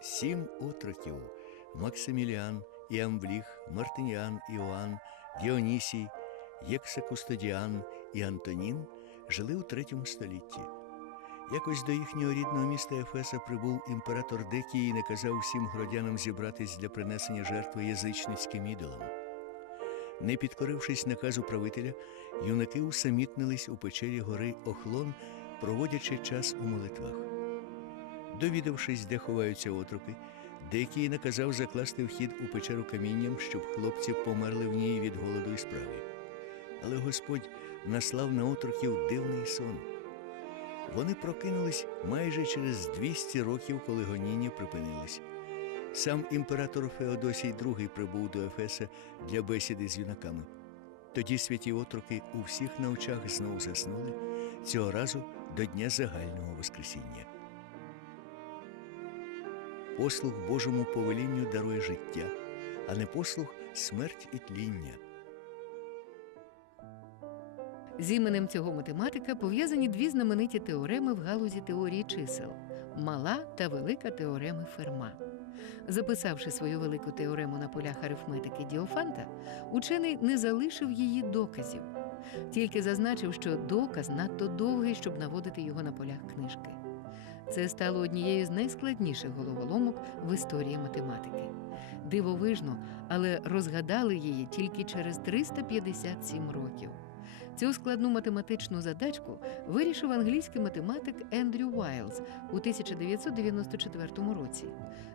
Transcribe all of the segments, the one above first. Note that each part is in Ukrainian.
Сім отроків Максиміліан, Іамбліх, Мартиніан, Іоанн, Діонісій, Єксакустодіан і Антонін жили у третьому столітті. Якось до їхнього рідного міста Ефеса прибув імператор Декій і наказав всім громадянам зібратись для принесення жертви язичницьким ідолам. Не підкорившись наказу правителя, юнаки усамітнились у печері гори Охлон, проводячи час у молитвах. Довідавшись, де ховаються отруки, Декій наказав закласти вхід у печеру камінням, щоб хлопці померли в ній від голоду і справи. Але Господь наслав на отроків дивний сон. Вони прокинулись майже через 200 років, коли гоніння припинились. Сам імператор Феодосій II прибув до Ефеса для бесіди з юнаками. Тоді святі отроки у всіх на очах знов заснули, цього разу до Дня загального Воскресіння. Послух Божому повелінню дарує життя, а не послух смерть і тління. З іменем цього математика пов'язані дві знамениті теореми в галузі теорії чисел мала та велика теореми Ферма. Записавши свою велику теорему на полях арифметики Діофанта, учений не залишив її доказів, тільки зазначив, що доказ надто довгий, щоб наводити його на полях книжки. Це стало однією з найскладніших головоломок в історії математики. Дивовижно, але розгадали її тільки через 357 років. Цю складну математичну задачку вирішив англійський математик Ендрю Вайлз у 1994 році.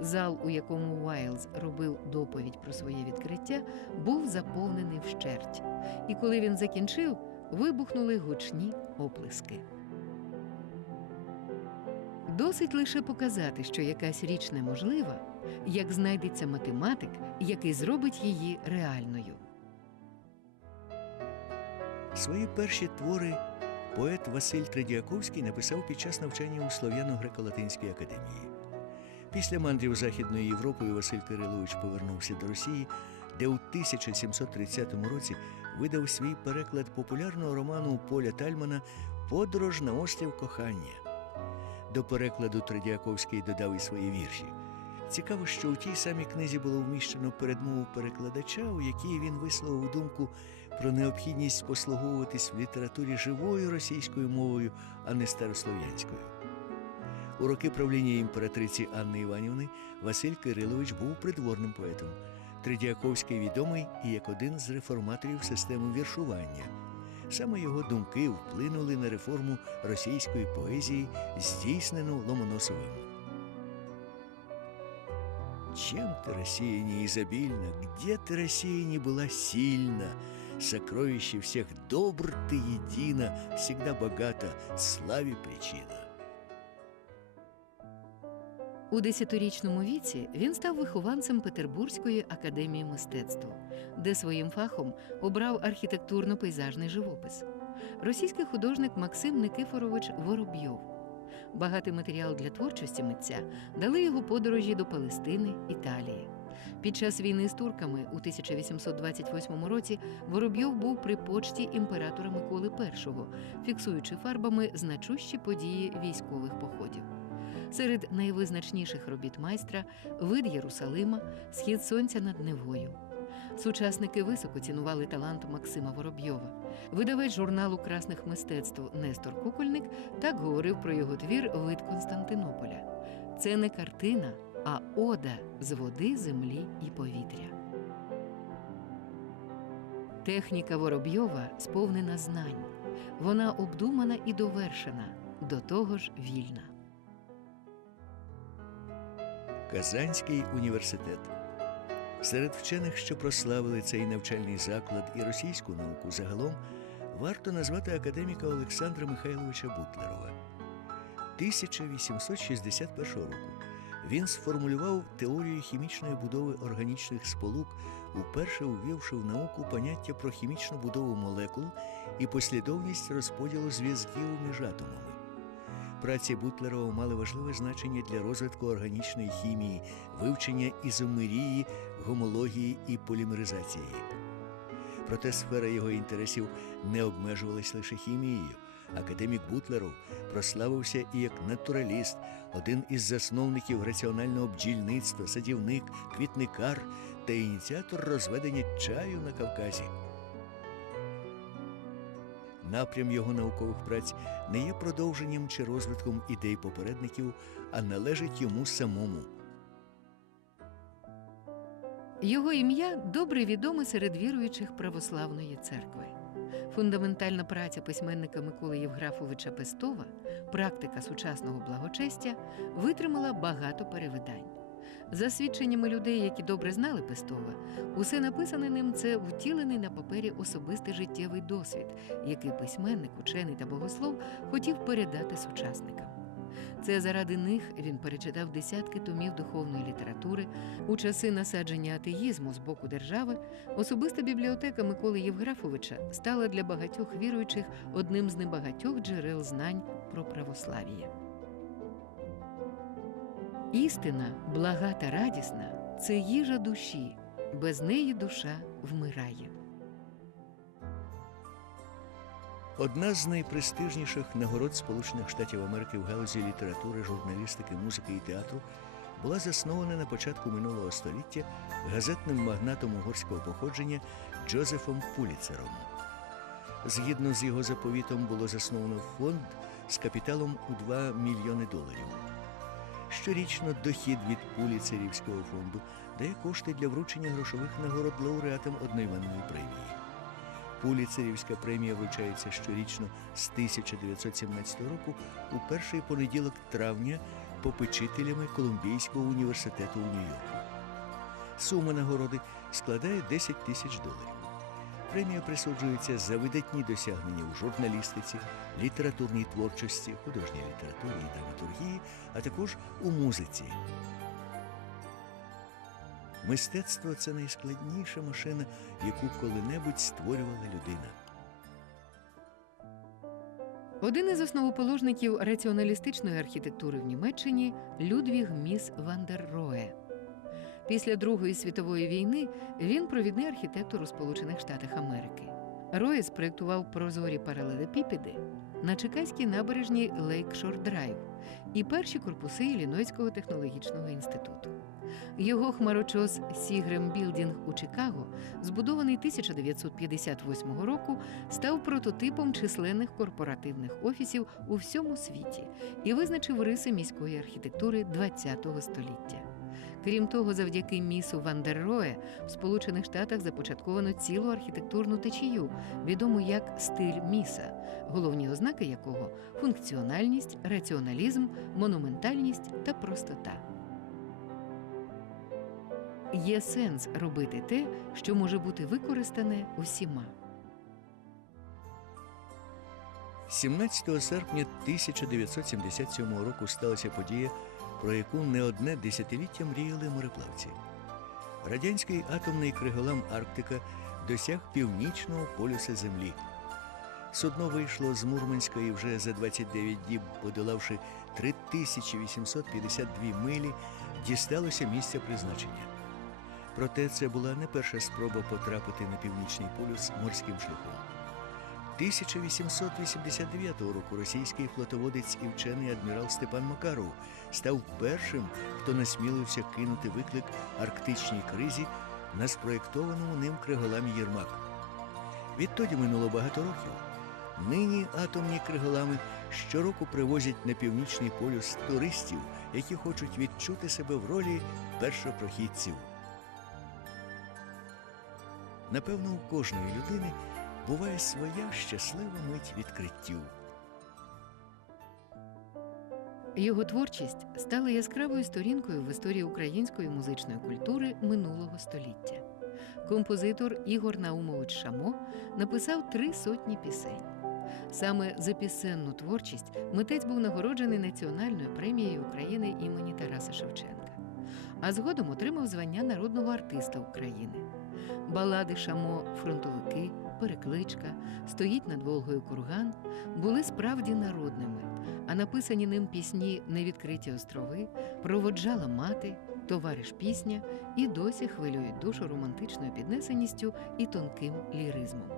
Зал, у якому Вайлз робив доповідь про своє відкриття, був заповнений вщерть. І коли він закінчив, вибухнули гучні оплески. Досить лише показати, що якась річ неможлива, як знайдеться математик, який зробить її реальною. Свої перші твори поет Василь Тредіаковський написав під час навчання у Слов'яно-Греко-Латинській академії. Після мандрів Західною Європою Василь Кирилович повернувся до Росії, де у 1730 році видав свій переклад популярного роману Поля Тальмана Подорож на острів кохання. До перекладу Тредіаковський додав і свої вірші. Цікаво, що у тій самій книзі було вміщено передмову перекладача, у якій він висловив думку про необхідність послуговуватись в літературі живою російською мовою, а не старослов'янською. У роки правління імператриці Анни Іванівни Василь Кирилович був придворним поетом. Тредіаковський відомий і як один з реформаторів системи віршування. Саме його думки вплинули на реформу російської поезії, здійснену Ломоносовим. Чем ты, Россия, не изобильна, где ты, Россия, не была сильна, Сокровище всех добр ты едина, Всегда богата, славе причина. У десятирічному віці він став вихованцем Петербурзької академії мистецтв, де своїм фахом обрав архітектурно-пейзажний живопис. Російський художник Максим Никифорович Воробйов. Багатий матеріал для творчості митця дали його подорожі до Палестини, Італії. Під час війни з турками у 1828 році Воробйов був при почті імператора Миколи І, фіксуючи фарбами значущі події військових походів. Серед найвизначніших робіт майстра вид Єрусалима, схід сонця над Невою. Сучасники високо цінували талант Максима Воробйова. Видавець журналу красних мистецтв Нестор Кукольник так говорив про його твір Вид Константинополя. Це не картина, а ода з води, землі і повітря. Техніка Воробйова сповнена знань. Вона обдумана і довершена, до того ж вільна. Казанський університет. Серед вчених, що прославили цей навчальний заклад і російську науку загалом, варто назвати академіка Олександра Михайловича Бутлерова. 1861 року він сформулював теорію хімічної будови органічних сполук, уперше увівши в науку поняття про хімічну будову молекул і послідовність розподілу зв'язків між атомами. Праці Бутлерова мали важливе значення для розвитку органічної хімії, вивчення ізомерії, гомології і полімеризації. Проте сфера його інтересів не обмежувалась лише хімією. Академік Бутлеров прославився і як натураліст, один із засновників раціонального бджільництва, садівник, квітникар та ініціатор розведення чаю на Кавказі. Напрям його наукових праць не є продовженням чи розвитком ідей попередників, а належить йому самому. Його ім'я добре відоме серед віруючих православної церкви. Фундаментальна праця письменника Миколи Євграфовича Пестова, практика сучасного благочестя, витримала багато перевидань. За свідченнями людей, які добре знали Пестова, усе написане ним це втілений на папері особистий життєвий досвід, який письменник, учений та богослов хотів передати сучасникам. Це заради них він перечитав десятки томів духовної літератури. У часи насадження атеїзму з боку держави особиста бібліотека Миколи Євграфовича стала для багатьох віруючих одним з небагатьох джерел знань про православ'я. Істина, блага та радісна це їжа душі, без неї душа вмирає. Одна з найпрестижніших нагород Сполучених Штатів Америки в галузі літератури, журналістики, музики і театру була заснована на початку минулого століття газетним магнатом угорського походження Джозефом Пуліцером. Згідно з його заповітом було засновано фонд з капіталом у 2 мільйони доларів. Щорічно дохід від Пуліцерівського фонду дає кошти для вручення грошових нагород лауреатам одноіменної премії. Пуліцерівська премія вручається щорічно з 1917 року у перший понеділок травня попечителями Колумбійського університету у Нью-Йорку. Сума нагороди складає 10 тисяч доларів. Премія присуджується за видатні досягнення у журналістиці, літературній творчості, художній літературі і драматургії, а також у музиці. Мистецтво це найскладніша машина, яку коли-небудь створювала людина. Один із основоположників раціоналістичної архітектури в Німеччині Людвіг Міс Вандерроє. Після Другої світової війни він провідний архітектор у Сполучених Штатах Америки. Роє спроєктував прозорі паралелепіпеди на Чекаській набережній Лейкшор Драйв і перші корпуси Іллінойського технологічного інституту. Його хмарочос Сігрем Білдінг у Чикаго, збудований 1958 року, став прототипом численних корпоративних офісів у всьому світі і визначив риси міської архітектури ХХ століття. Крім того, завдяки місу Вандерроє в Сполучених Штатах започатковано цілу архітектурну течію, відому як стиль міса, головні ознаки якого функціональність, раціоналізм, монументальність та простота. Є сенс робити те, що може бути використане усіма. 17 серпня 1977 року сталася подія, про яку не одне десятиліття мріяли мореплавці. Радянський атомний криголам Арктика досяг північного полюса Землі. Судно вийшло з Мурманська і вже за 29 діб, подолавши 3852 милі, дісталося місця призначення. Проте це була не перша спроба потрапити на північний полюс морським шляхом. 1889 року російський флотоводець і вчений адмірал Степан Макаров став першим, хто насмілився кинути виклик арктичній кризі на спроєктованому ним криголамі Єрмак. Відтоді минуло багато років. Нині атомні криголами щороку привозять на північний полюс туристів, які хочуть відчути себе в ролі першопрохідців. Напевно, у кожної людини буває своя щаслива мить відкриттю. Його творчість стала яскравою сторінкою в історії української музичної культури минулого століття. Композитор Ігор Наумович Шамо написав три сотні пісень. Саме за пісенну творчість митець був нагороджений Національною премією України імені Тараса Шевченка. а згодом отримав звання народного артиста України. Балади Шамо, фронтовики, перекличка, стоїть над Волгою курган були справді народними, а написані ним пісні Невідкриті острови, проводжала мати, товариш пісня і досі хвилюють душу романтичною піднесеністю і тонким ліризмом.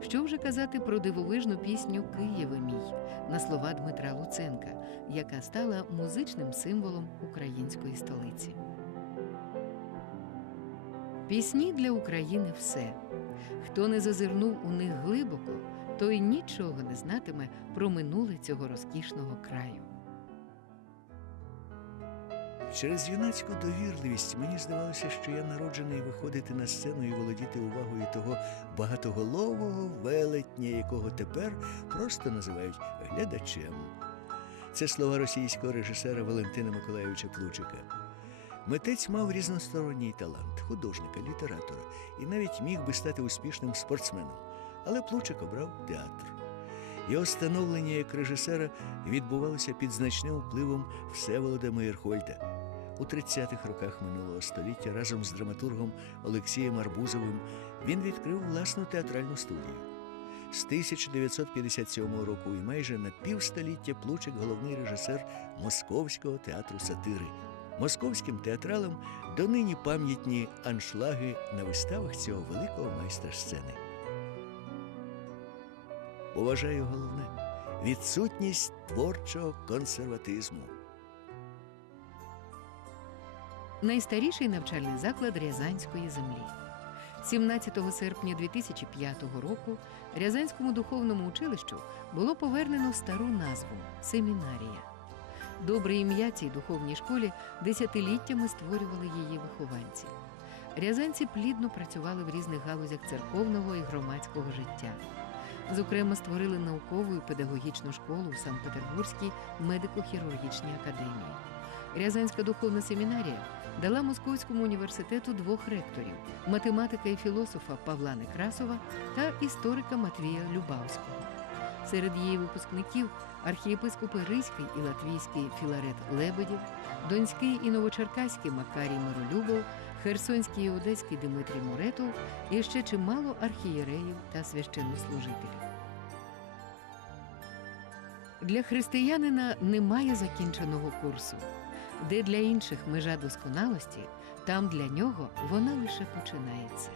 Що вже казати про дивовижну пісню Києве мій на слова Дмитра Луценка, яка стала музичним символом української столиці. Пісні для України все. Хто не зазирнув у них глибоко, той нічого не знатиме про минуле цього розкішного краю. Через юнацьку довірливість мені здавалося, що я народжений виходити на сцену і володіти увагою того багатоголового велетня, якого тепер просто називають глядачем. Це слова російського режисера Валентина Миколайовича Плучика. Митець мав різносторонній талант художника, літератора і навіть міг би стати успішним спортсменом. Але Плучик обрав театр. Його становлення як режисера відбувалося під значним впливом Всеволода Мейерхольда. У 30-х роках минулого століття разом з драматургом Олексієм Арбузовим він відкрив власну театральну студію. З 1957 року і майже на півстоліття Плучик головний режисер Московського театру сатири. Московським театралам донині пам'ятні аншлаги на виставах цього великого майстра сцени. Поважаю головне відсутність творчого консерватизму. Найстаріший навчальний заклад Рязанської землі. 17 серпня 2005 року Рязанському духовному училищу було повернено стару назву Семінарія. Добре ім'я цій духовній школі десятиліттями створювали її вихованці. Рязанці плідно працювали в різних галузях церковного і громадського життя. Зокрема, створили наукову і педагогічну школу у Санкт-Петербурзькій медико-хірургічній академії. Рязанська духовна семінарія дала Московському університету двох ректорів математика і філософа Павла Некрасова та історика Матвія Любавського. Серед її випускників архієпископи Ризький і Латвійський Філарет Лебедів, Донський і Новочеркаський Макарій Миролюбов, Херсонський і Одеський Дмитрій Муретов і ще чимало архієреїв та священнослужителів. Для християнина немає закінченого курсу. Де для інших межа досконалості, там для нього вона лише починається.